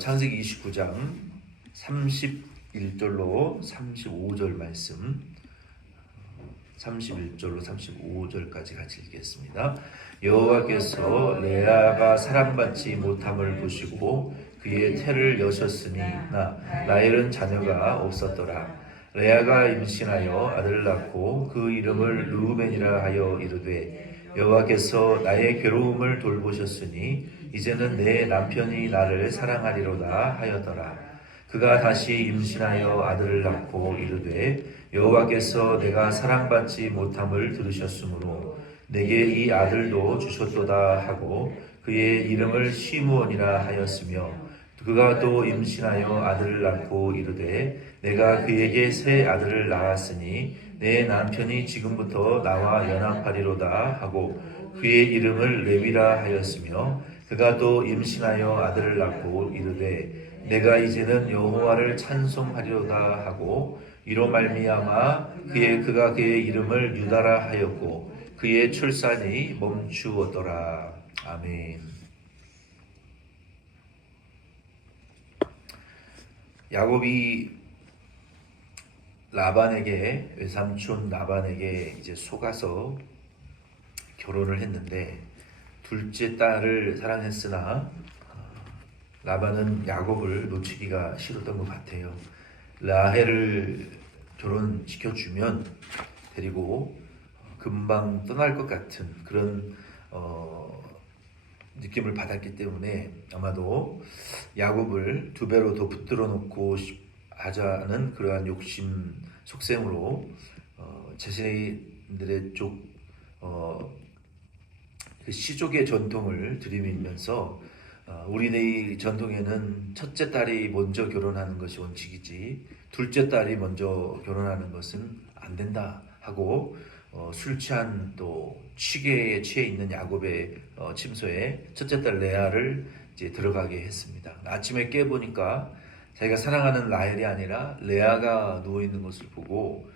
창세기 29장 31절로 35절 말씀, 31절로 35절까지 같이 읽겠습니다. 여호와께서 레아가 사랑받지 못함을 보시고 그의 태를 여셨으니 라헬은 자녀가 없었더라. 레아가 임신하여 아들을 낳고 그 이름을 르우벤이라 하여 이르되 여호와께서 나의 괴로움을 돌보셨으니 이제는 내 남편이 나를 사랑하리로다 하였더라. 그가 다시 임신하여 아들을 낳고 이르되 여호와께서 내가 사랑받지 못함을 들으셨으므로 내게 이 아들도 주셨도다 하고 그의 이름을 시므온이라 하였으며 그가 또 임신하여 아들을 낳고 이르되 내가 그에게 새 아들을 낳았으니 내 남편이 지금부터 나와 연합하리로다 하고 그의 이름을 레위라 하였으며 그가 또 임신하여 아들을 낳고 이르되 내가 이제는 여호와를 찬송하리로다 하고 이로 말미암아 그가 그의 이름을 유다라 하였고 그의 출산이 멈추었더라. 아멘. 야곱이 라반에게, 외삼촌 라반에게 이제 속아서 결혼을 했는데 둘째 딸을 사랑했으나 라반은 야곱을 놓치기가 싫었던 것 같아요. 라헬을 결혼시켜주면 데리고 금방 떠날 것 같은 그런 느낌을 받았기 때문에 아마도 야곱을 두 배로 더 붙들어 놓고 하자는 그러한 욕심 속셈으로 자신들의 그 시족의 전통을 들이밀면서 우리네 전통에는 첫째 딸이 먼저 결혼하는 것이 원칙이지 둘째 딸이 먼저 결혼하는 것은 안 된다 하고 술 취한 또 취계에 취해 있는 야곱의 침소에 첫째 딸 레아를 이제 들어가게 했습니다. 아침에 깨보니까 자기가 사랑하는 라헬이 아니라 레아가 누워 있는 것을 보고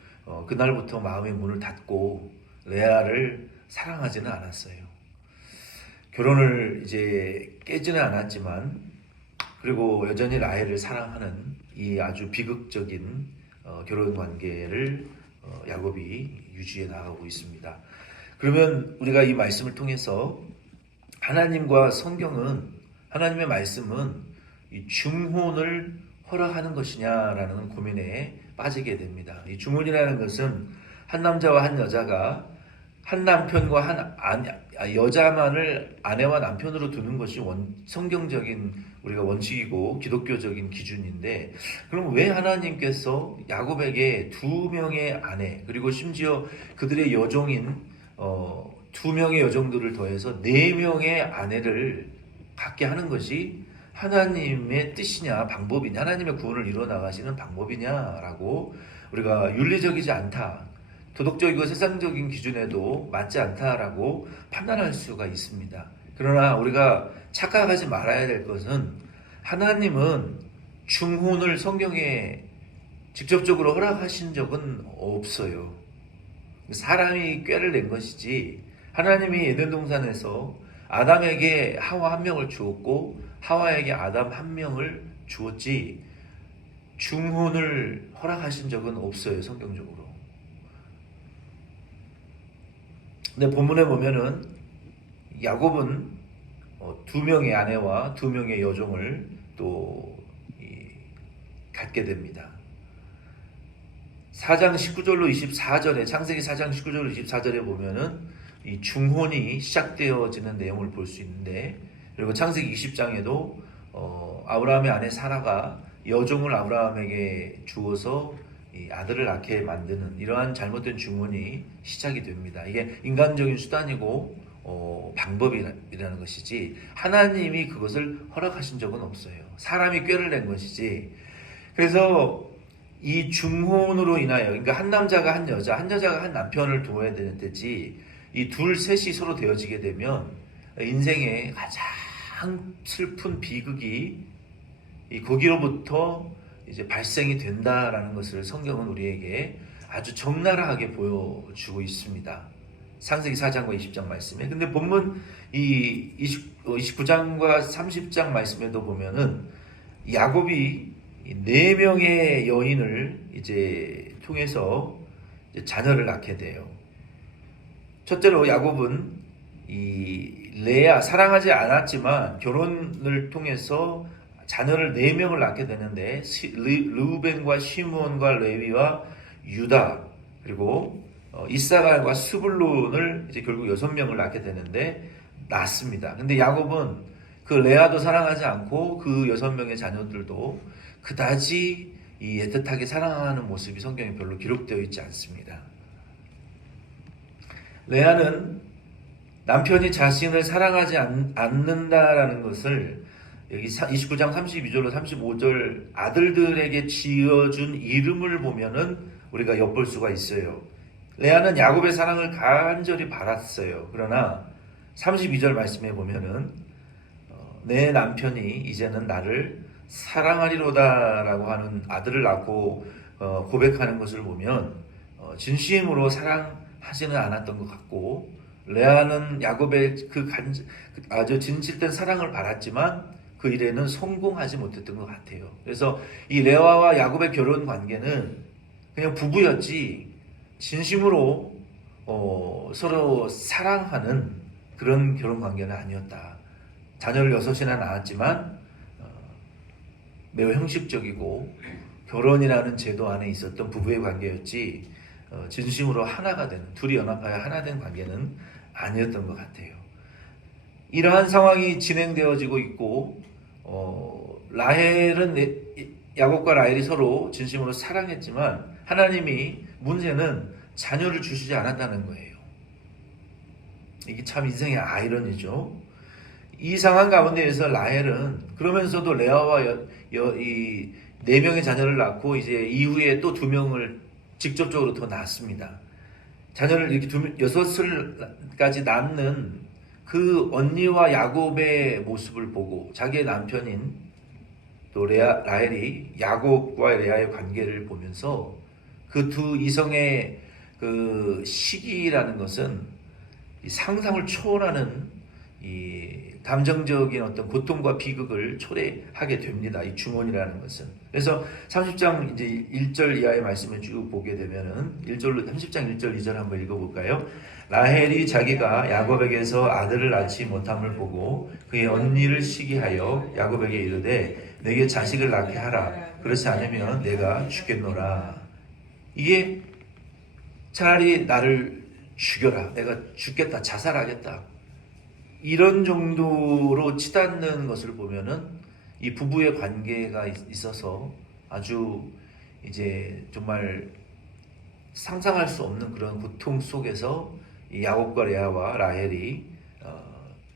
그날부터 마음의 문을 닫고 레아를 사랑하지는 않았어요. 결혼을 이제 깨지는 않았지만 그리고 여전히 라헬을 사랑하는 이 아주 비극적인 결혼 관계를 야곱이 유지해 나가고 있습니다. 그러면 우리가 이 말씀을 통해서 하나님과 성경은, 하나님의 말씀은 이 중혼을 허락하는 것이냐라는 고민에 빠지게 됩니다. 이 중혼이라는 것은 한 남자와 한 여자가 한 남편과 여자만을 아내와 남편으로 두는 것이 성경적인 우리가 원칙이고 기독교적인 기준인데, 그럼 왜 하나님께서 야곱에게 두 명의 아내 그리고 심지어 그들의 여종인 두 명의 여종들을 더해서 네 명의 아내를 갖게 하는 것이 하나님의 뜻이냐, 방법이냐, 하나님의 구원을 이루어 나가시는 방법이냐라고 우리가 윤리적이지 않다, 도덕적이고 세상적인 기준에도 맞지 않다라고 판단할 수가 있습니다. 그러나 우리가 착각하지 말아야 될 것은 하나님은 중혼을 성경에 직접적으로 허락하신 적은 없어요. 사람이 꾀를 낸 것이지 하나님이 에덴 동산에서 아담에게 하와 한 명을 주었고 하와에게 아담 한 명을 주었지 중혼을 허락하신 적은 없어요, 성경적으로. 근데 본문에 보면은 야곱은 두 명의 아내와 두 명의 여종을 또 갖게 됩니다. 4장 19절로 24절에, 창세기 4장 19절로 24절에 보면은 이 중혼이 시작되어지는 내용을 볼 수 있는데, 그리고 창세기 20장에도 아브라함의 아내 사라가 여종을 아브라함에게 주어서 이 아들을 낳게 만드는 이러한 잘못된 중혼이 시작이 됩니다. 이게 인간적인 수단이고 방법이라는 것이지 하나님이 그것을 허락하신 적은 없어요. 사람이 꾀를 낸 것이지. 그래서 이 중혼으로 인하여, 그러니까 한 남자가 한 여자, 한 여자가 한 남편을 두어야 되지 이 둘 셋이 서로 되어지게 되면 인생의 가장 슬픈 비극이 거기로부터 이제 발생이 된다라는 것을 성경은 우리에게 아주 적나라하게 보여주고 있습니다. 창세기 4장과 20장 말씀에. 근데 본문 이 29장과 30장 말씀에도 보면은 야곱이 네 명의 여인을 이제 통해서 이제 자녀를 낳게 돼요. 첫째로 야곱은 이 레아, 사랑하지 않았지만 결혼을 통해서 자녀를 네 명을 낳게 되는데 르우벤과 시므온과 레위와 유다 그리고 이사갈과 스불론을 이제 결국 6명을 낳게 되는데 낳습니다. 근데 야곱은 그 레아도 사랑하지 않고 그 6명의 자녀들도 그다지 이 애틋하게 사랑하는 모습이 성경에 별로 기록되어 있지 않습니다. 레아는 남편이 자신을 사랑하지 않는다라는 것을 여기 29장 32절로 35절 아들들에게 지어준 이름을 보면은 우리가 엿볼 수가 있어요. 레아는 야곱의 사랑을 간절히 바랐어요. 그러나 32절 말씀에 보면은 내 남편이 이제는 나를 사랑하리로다라고 하는 아들을 낳고 고백하는 것을 보면 진심으로 사랑하지는 않았던 것 같고, 레아는 야곱의 아주 진실된 사랑을 바랐지만 그 일에는 성공하지 못했던 것 같아요. 그래서 이 레아와 야곱의 결혼 관계는 그냥 부부였지 진심으로 서로 사랑하는 그런 결혼 관계는 아니었다. 자녀를 6이나 낳았지만 매우 형식적이고 결혼이라는 제도 안에 있었던 부부의 관계였지 진심으로 하나가 되는, 둘이 연합하여 하나 된 관계는 아니었던 것 같아요. 이러한 상황이 진행되어지고 있고 라헬은 야곱과 라헬이 서로 진심으로 사랑했지만 하나님이 문제는 자녀를 주시지 않았다는 거예요. 이게 참 인생의 아이러니죠. 이 상황 가운데에서 라헬은 그러면서도 레아와 이 4명의 자녀를 낳고 이제 이후에 또 2명을 직접적으로 더 낳습니다. 자녀를 이렇게 6까지 낳는 그 언니와 야곱의 모습을 보고 자기의 남편인 또 라헬이 야곱과 레아의 관계를 보면서 그 두 이성의 그 시기라는 것은 상상을 초월하는 이 감정적인 어떤 고통과 비극을 초래하게 됩니다. 이 중원이라는 것은. 그래서 30장 이제 1절 이하의 말씀을 쭉 보게 되면은 30장 1절 2절 한번 읽어볼까요? 라헬이 자기가 야곱에게서 아들을 낳지 못함을 보고 그의 언니를 시기하여 야곱에게 이르되 내게 자식을 낳게 하라. 그렇지 않으면 내가 죽겠노라. 이게 차라리 나를 죽여라. 내가 죽겠다. 자살하겠다. 이런 정도로 치닫는 것을 보면은 이 부부의 관계가 있어서 아주 이제 정말 상상할 수 없는 그런 고통 속에서 이 야곱과 레아와 라헬이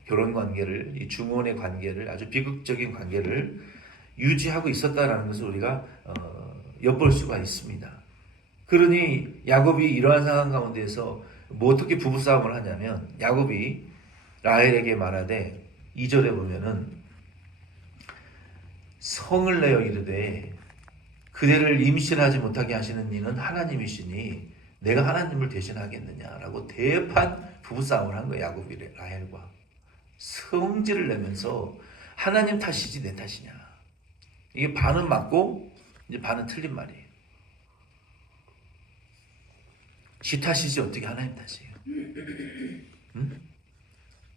결혼 관계를, 이 중혼의 관계를, 아주 비극적인 관계를 유지하고 있었다라는 것을 우리가 엿볼 수가 있습니다. 그러니 야곱이 이러한 상황 가운데에서 뭐 어떻게 부부싸움을 하냐면 야곱이 라헬에게 말하되 2절에 보면은 성을 내어 이르되 그대를 임신하지 못하게 하시는 이는 하나님이시니 내가 하나님을 대신하겠느냐라고 대판 부부싸움을 한 거예요. 야곱이 라헬과 성질을 내면서 하나님 탓이지 내 탓이냐. 이게 반은 맞고 이제 반은 틀린 말이에요. 지 탓이지 어떻게 하나님 탓이에요? 응?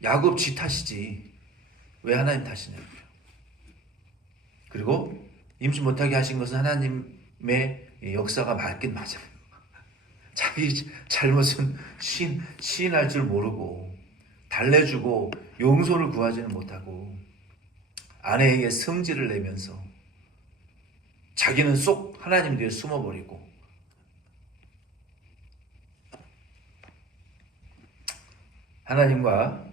야곱 지 탓이지 왜 하나님 탓이냐고요. 그리고 임신 못하게 하신 것은 하나님의 역사가 맞긴 맞아요. 자기 잘못은 시인할 줄 모르고 달래주고 용서를 구하지는 못하고 아내에게 성질을 내면서 자기는 쏙 하나님 뒤에 숨어버리고 하나님과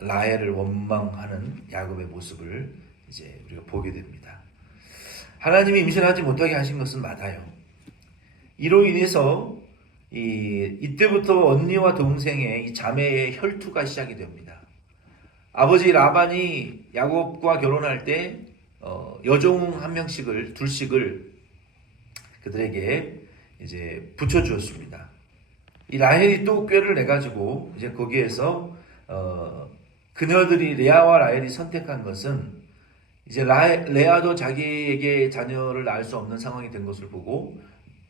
라헬을 원망하는 야곱의 모습을 이제 우리가 보게 됩니다. 하나님이 임신하지 못하게 하신 것은 맞아요. 이로 인해서 이때부터 언니와 동생의 이 자매의 혈투가 시작이 됩니다. 아버지 라반이 야곱과 결혼할 때 여종 한 명씩을 둘씩을 그들에게 이제 붙여주었습니다. 이 라헬이 또 꾀를 내 가지고 이제 거기에서 그녀들이 레아와 라헬이 선택한 것은 이제 레아도 자기에게 자녀를 낳을 수 없는 상황이 된 것을 보고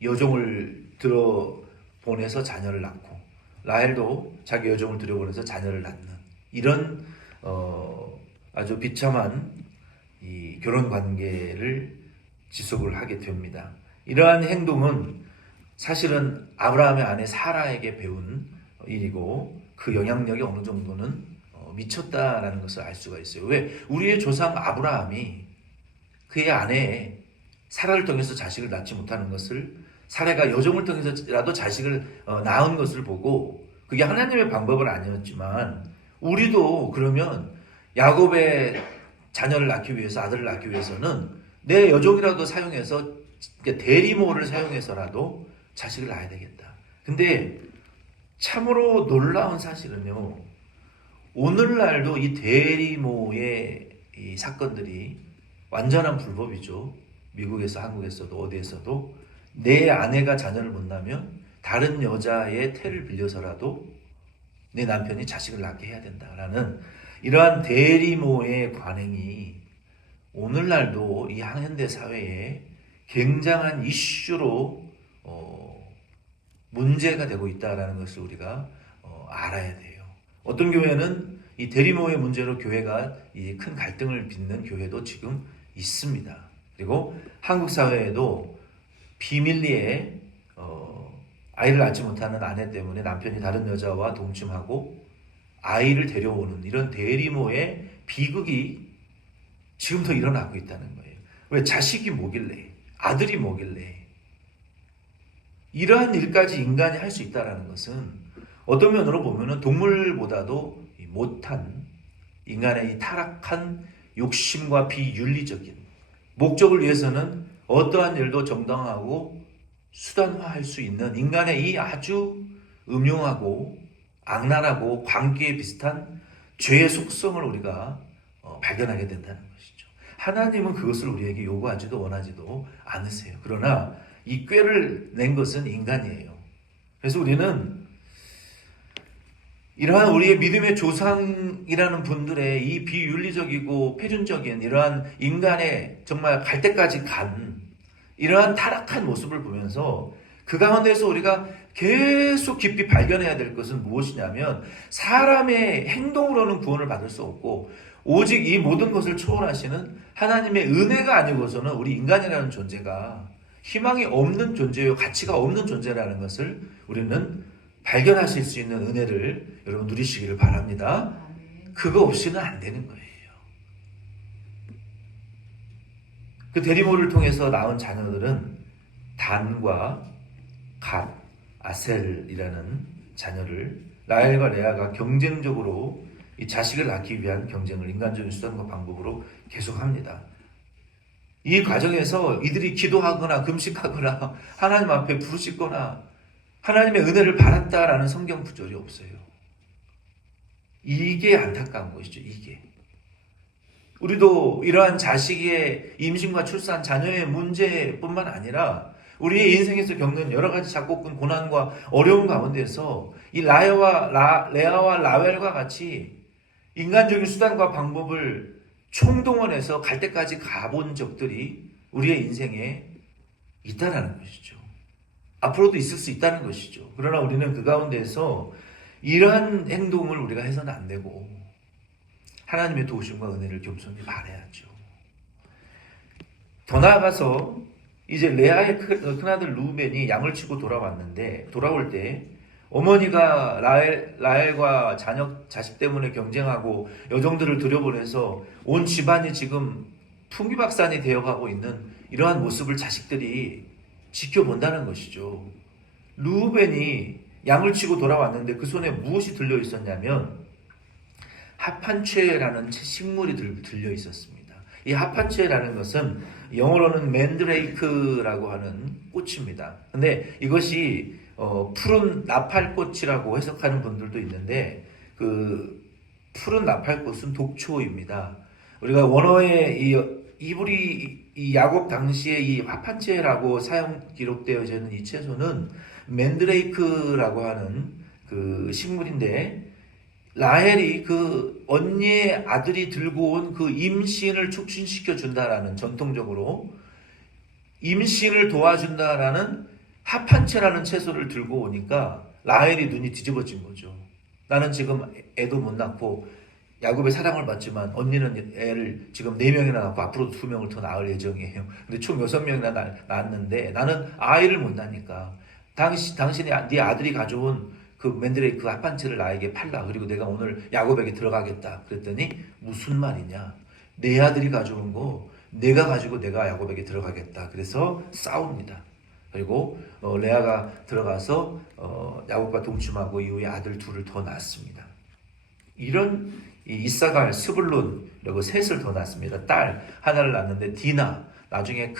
여종을 들어 보내서 자녀를 낳고, 라헬도 자기 여종을 들여보내서 자녀를 낳는 이런 아주 비참한 이 결혼 관계를 지속을 하게 됩니다. 이러한 행동은 사실은 아브라함의 아내 사라에게 배운 일이고 그 영향력이 어느 정도는 미쳤다라는 것을 알 수가 있어요. 왜? 우리의 조상 아브라함이 그의 아내 사라를 통해서 자식을 낳지 못하는 것을, 사라가 여종을 통해서라도 자식을 낳은 것을 보고, 그게 하나님의 방법은 아니었지만 우리도 그러면 야곱의 자녀를 낳기 위해서, 아들을 낳기 위해서는 내 여종이라도 사용해서, 대리모를 사용해서라도 자식을 낳아야 되겠다. 근데 참으로 놀라운 사실은요, 오늘날도 이 대리모의 이 사건들이 완전한 불법이죠. 미국에서, 한국에서도, 어디에서도 내 아내가 자녀를 못 낳으면 다른 여자의 태를 빌려서라도 내 남편이 자식을 낳게 해야 된다라는 이러한 대리모의 관행이 오늘날도 이 현대 사회에 굉장한 이슈로 문제가 되고 있다라는 것을 우리가 알아야 돼요. 어떤 교회는 이 대리모의 문제로 교회가 이 큰 갈등을 빚는 교회도 지금 있습니다. 그리고 한국 사회에도 비밀리에 아이를 낳지 못하는 아내 때문에 남편이 다른 여자와 동침하고 아이를 데려오는 이런 대리모의 비극이 지금도 일어나고 있다는 거예요. 왜? 자식이 뭐길래, 아들이 뭐길래 이러한 일까지 인간이 할 수 있다는 것은 어떤 면으로 보면 동물보다도 못한 인간의 이 타락한 욕심과 비윤리적인 목적을 위해서는 어떠한 일도 정당하고 수단화할 수 있는 인간의 이 아주 음흉하고 악랄하고 광기에 비슷한 죄의 속성을 우리가 발견하게 된다는 것이죠. 하나님은 그것을 우리에게 요구하지도 원하지도 않으세요. 그러나 이 꾀를 낸 것은 인간이에요. 그래서 우리는 이러한 우리의 믿음의 조상이라는 분들의 이 비윤리적이고 패륜적인 이러한 인간의 정말 갈 때까지 간 이러한 타락한 모습을 보면서 그 가운데서 우리가 계속 깊이 발견해야 될 것은 무엇이냐면, 사람의 행동으로는 구원을 받을 수 없고 오직 이 모든 것을 초월하시는 하나님의 은혜가 아니고서는 우리 인간이라는 존재가 희망이 없는 존재요, 가치가 없는 존재라는 것을 우리는 발견하실 수 있는 은혜를 여러분 누리시기를 바랍니다. 그거 없이는 안 되는 거예요. 그 대리모를 통해서 낳은 자녀들은 단과 갓, 아셀이라는 자녀를 라헬과 레아가 경쟁적으로 이 자식을 낳기 위한 경쟁을 인간적인 수단과 방법으로 계속합니다. 이 과정에서 이들이 기도하거나 금식하거나 하나님 앞에 부르짖거나 하나님의 은혜를 받았다라는 성경 구절이 없어요. 이게 안타까운 것이죠. 이게. 우리도 이러한 자식의 임신과 출산, 자녀의 문제뿐만 아니라 우리의 인생에서 겪는 여러 가지 작곡근 고난과 어려움 가운데서 이 레아와 라헬과 같이 인간적인 수단과 방법을 총동원해서 갈 때까지 가본 적들이 우리의 인생에 있다라는 것이죠. 앞으로도 있을 수 있다는 것이죠. 그러나 우리는 그 가운데서 이러한 행동을 우리가 해서는 안 되고 하나님의 도우심과 은혜를 겸손히 바라야죠. 더 나아가서 이제 레아의 큰아들 루벤이 양을 치고 돌아왔는데, 돌아올 때 어머니가 라헬과 자식 때문에 경쟁하고 여종들을 들여보내서 온 집안이 지금 풍비박산이 되어가고 있는 이러한 모습을 자식들이 지켜본다는 것이죠. 루벤이 양을 치고 돌아왔는데 그 손에 무엇이 들려 있었냐면 하판채라는 식물이 들려 있었습니다. 이 하판채라는 것은 영어로는 맨드레이크라고 하는 꽃입니다. 근데 이것이 푸른 나팔꽃이라고 해석하는 분들도 있는데, 그 푸른 나팔꽃은 독초입니다. 우리가 원어의 이 이브리 이 야곱 당시에 이 화판채라고 사용 기록되어지는 이 채소는 맨드레이크라고 하는 그 식물인데, 라헬이 그 언니의 아들이 들고 온 그 임신을 촉진시켜 준다라는, 전통적으로 임신을 도와준다라는 합한채라는 채소를 들고 오니까 라헬이 눈이 뒤집어진 거죠. 나는 지금 애도 못 낳고 야곱의 사랑을 받지만 언니는 애를 지금 4명이나 낳고 앞으로도 2명을 더 낳을 예정이에요. 근데 총 6명이나 낳았는데 나는 아이를 못 낳으니까 당신이 네 아들이 가져온 그 맨드레이크 합한채를 나에게 팔라. 그리고 내가 오늘 야곱에게 들어가겠다. 그랬더니 무슨 말이냐. 내 아들이 가져온 거 내가 가지고 내가 야곱에게 들어가겠다. 그래서 싸웁니다. 그리고 레아가 들어가서 야곱과 동침하고 이후에 아들 둘을 더 낳습니다. 이런 이사갈, 스불론 그리고 셋을 더 낳습니다. 딸 하나를 낳는데 디나, 나중에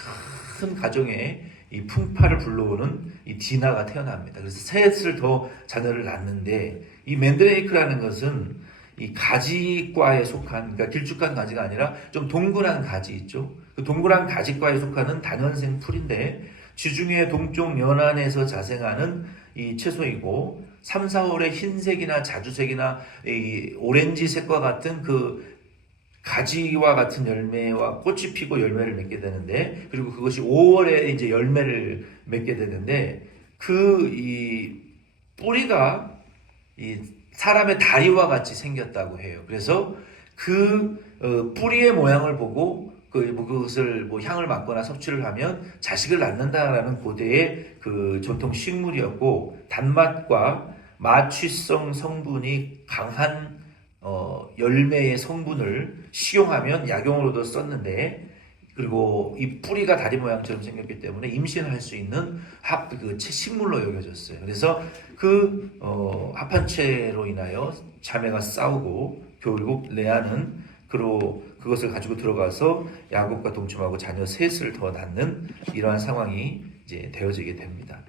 큰 가정에 이 풍파를 불러오는 이 디나가 태어납니다. 그래서 셋을 더 자녀를 낳는데, 이 맨드레이크라는 것은 이 가지과에 속한, 그러니까 길쭉한 가지가 아니라 좀 동그란 가지 있죠. 그 동그란 가지과에 속하는 단연생 풀인데 지중해 동쪽 연안에서 자생하는 이 채소이고 3, 4월에 흰색이나 자주색이나 이 오렌지색과 같은 그 가지와 같은 열매와 꽃이 피고 열매를 맺게 되는데, 그리고 그것이 5월에 이제 열매를 맺게 되는데, 그 이 뿌리가 이 사람의 다리와 같이 생겼다고 해요. 그래서 그 뿌리의 모양을 보고 그것을 향을 맡거나 섭취를 하면 자식을 낳는다라는 고대의 그 전통 식물이었고, 단맛과 마취성 성분이 강한 열매의 성분을 식용하면 약용으로도 썼는데, 그리고 이 뿌리가 다리 모양처럼 생겼기 때문에 임신할 수 있는 식물로 여겨졌어요. 그래서 그 합한채로 인하여 자매가 싸우고 결국 레아는 그것을 가지고 들어가서 야곱과 동침하고 자녀 셋을 더 낳는 이러한 상황이 이제 되어지게 됩니다.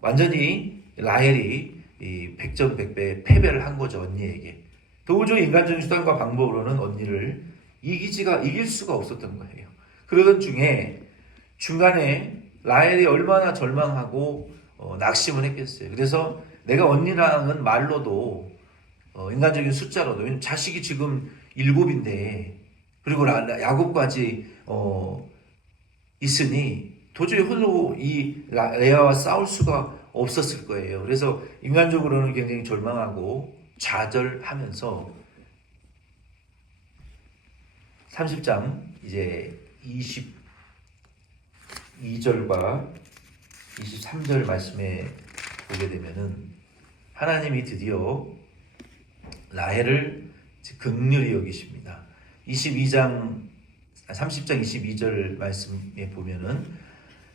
완전히 라헬이 이 백전백배의 패배를 한 거죠, 언니에게. 도저히 인간적인 수단과 방법으로는 언니를 이길 수가 없었던 거예요. 그러던 중간에 라헬이 얼마나 절망하고 낙심을 했겠어요. 그래서 내가 언니랑은 말로도 인간적인 숫자로도, 왜냐면 자식이 지금 7인데 그리고 야곱까지 있으니 도저히 홀로 이 레아와 싸울 수가 없었을 거예요. 그래서 인간적으로는 굉장히 절망하고 좌절하면서 30장 이제 22절과 23절 말씀에 보게 되면은 하나님이 드디어 라헬을 긍휼히 여기십니다. 30장 22절 말씀에 보면은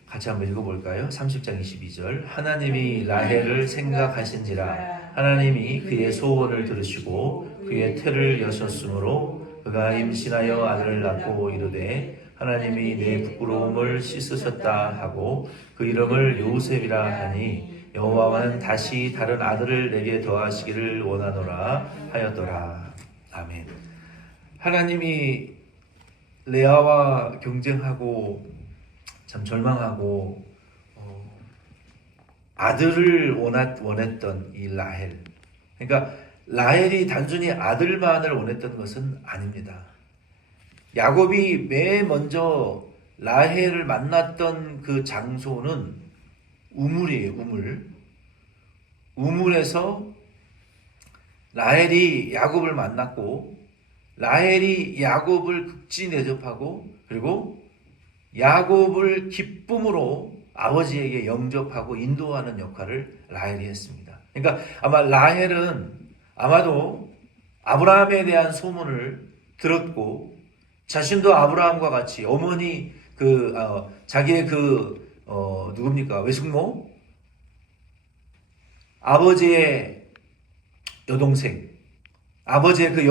같이 한번 읽어볼까요? 30장 22절. 하나님이 라헬을 생각하신지라. 하나님이 그의 소원을 들으시고 그의 태를 여셨으므로 그가 임신하여 아들을 낳고 이르되 하나님이 내 부끄러움을 씻으셨다 하고 그 이름을 요셉이라 하니 여호와는 다시 다른 아들을 내게 더하시기를 원하노라 하였더라. 아멘. 하나님이 레아와 경쟁하고 참 절망하고 아들을 원했던 이 라헬. 그러니까 라헬이 단순히 아들만을 원했던 것은 아닙니다. 야곱이 맨 먼저 라헬을 만났던 그 장소는 우물이에요. 우물에서 라헬이 야곱을 만났고, 라헬이 야곱을 극진히 대접하고, 그리고 야곱을 기쁨으로 아버지에게 영접하고 인도하는 역할을 라헬이 했습니다. 그러니까 아마 라헬은 아마도 아브라함에 대한 소문을 들었고, 자신도 아브라함과 같이 어머니 자기의 누굽니까? 외숙모? 아버지의 여동생, 아버지의 그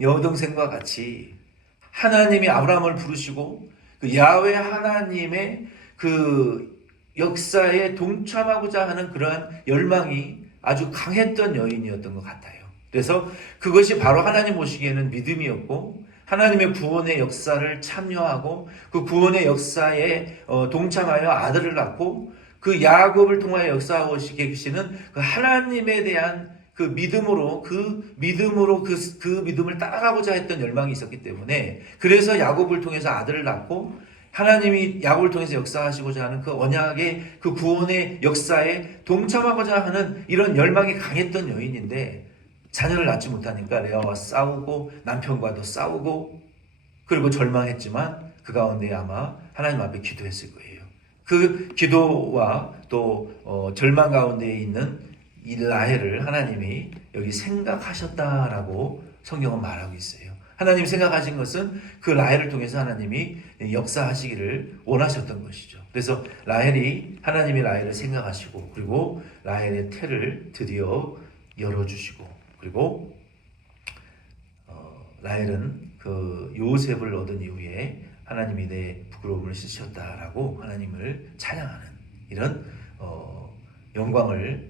여동생과 같이 하나님이 아브라함을 부르시고 그 야훼 하나님의 그 역사에 동참하고자 하는 그러한 열망이 아주 강했던 여인이었던 것 같아요. 그래서 그것이 바로 하나님 보시기에는 믿음이었고, 하나님의 구원의 역사를 참여하고 그 구원의 역사에 동참하여 아들을 낳고 그 야곱을 통하여 역사하고 계시는 그 하나님에 대한 그 믿음으로 그 믿음을 따라가고자 했던 열망이 있었기 때문에 그래서 야곱을 통해서 아들을 낳고 하나님이 야곱을 통해서 역사하시고자 하는 그 언약의 그 구원의 역사에 동참하고자 하는 이런 열망이 강했던 여인인데 자녀를 낳지 못하니까 레아와 싸우고 남편과도 싸우고 그리고 절망했지만 그 가운데 아마 하나님 앞에 기도했을 거예요. 그 기도와 또 절망 가운데 있는 이 라헬을 하나님이 여기 생각하셨다라고 성경은 말하고 있어요. 하나님이 생각하신 것은 그 라헬을 통해서 하나님이 역사하시기를 원하셨던 것이죠. 그래서 하나님이 라헬을 생각하시고 그리고 라헬의 태를 드디어 열어주시고 그리고 라헬은 그 요셉을 얻은 이후에 하나님이 내 부끄러움을 씻으셨다라고 하나님을 찬양하는 이런 영광을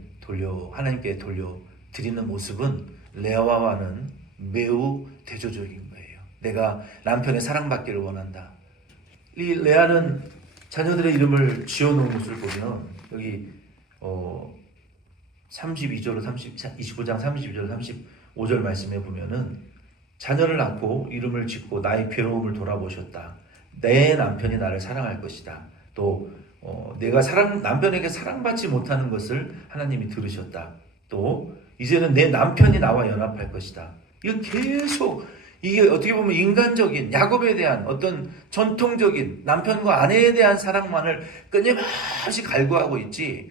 하나님께 돌려드리는 모습은 레아와는 매우 대조적인 거예요. 내가 남편의 사랑받기를 원한다. 이 레아는 자녀들의 이름을 지어놓은 것을 보면 여기 29장 32절 35절 말씀에 보면은 자녀를 낳고 이름을 짓고 나의 괴로움을 돌아보셨다. 내 남편이 나를 사랑할 것이다. 또 내가 남편에게 사랑받지 못하는 것을 하나님이 들으셨다. 또 이제는 내 남편이 나와 연합할 것이다. 이거 계속 이게 어떻게 보면 인간적인 야곱에 대한 어떤 전통적인 남편과 아내에 대한 사랑만을 끊임없이 갈구하고 있지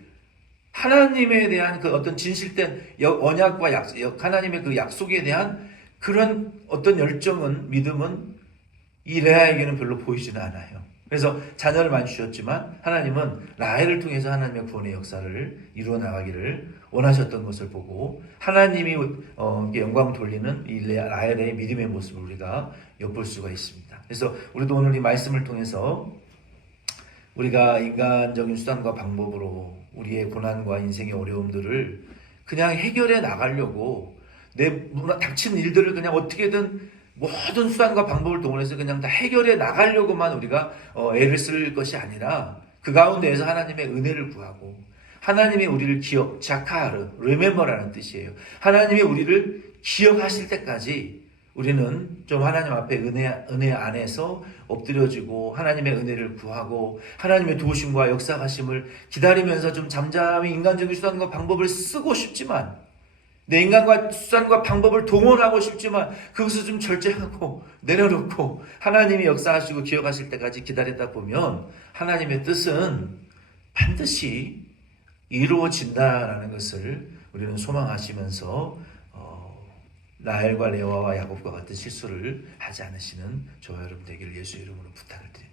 하나님에 대한 그 어떤 진실된 언약과 하나님의 그 약속에 대한 그런 어떤 열정은 믿음은 이 레아에게는 별로 보이지는 않아요. 그래서 자녀를 많이 주셨지만 하나님은 라헬을 통해서 하나님의 구원의 역사를 이루어 나가기를 원하셨던 것을 보고 하나님이 영광 돌리는 이 라헬의 믿음의 모습을 우리가 엿볼 수가 있습니다. 그래서 우리도 오늘 이 말씀을 통해서 우리가 인간적인 수단과 방법으로 우리의 고난과 인생의 어려움들을 그냥 해결해 나가려고 닥친 일들을 그냥 어떻게든 모든 수단과 방법을 동원해서 그냥 다 해결해 나가려고만 우리가 애를 쓸 것이 아니라 그 가운데에서 하나님의 은혜를 구하고 하나님이 우리를 자카르, remember라는 뜻이에요. 하나님이 우리를 기억하실 때까지 우리는 좀 하나님 앞에 은혜 안에서 엎드려지고 하나님의 은혜를 구하고 하나님의 도우심과 역사하심을 기다리면서 좀 잠잠히 인간적인 수단과 방법을 쓰고 싶지만 내 인간과 수단과 방법을 동원하고 싶지만 그것을 좀 절제하고 내려놓고 하나님이 역사하시고 기억하실 때까지 기다리다 보면 하나님의 뜻은 반드시 이루어진다라는 것을 우리는 소망하시면서 라헬과 레아와 야곱과 같은 실수를 하지 않으시는 저와 여러분 되기를 예수 이름으로 부탁을 드립니다.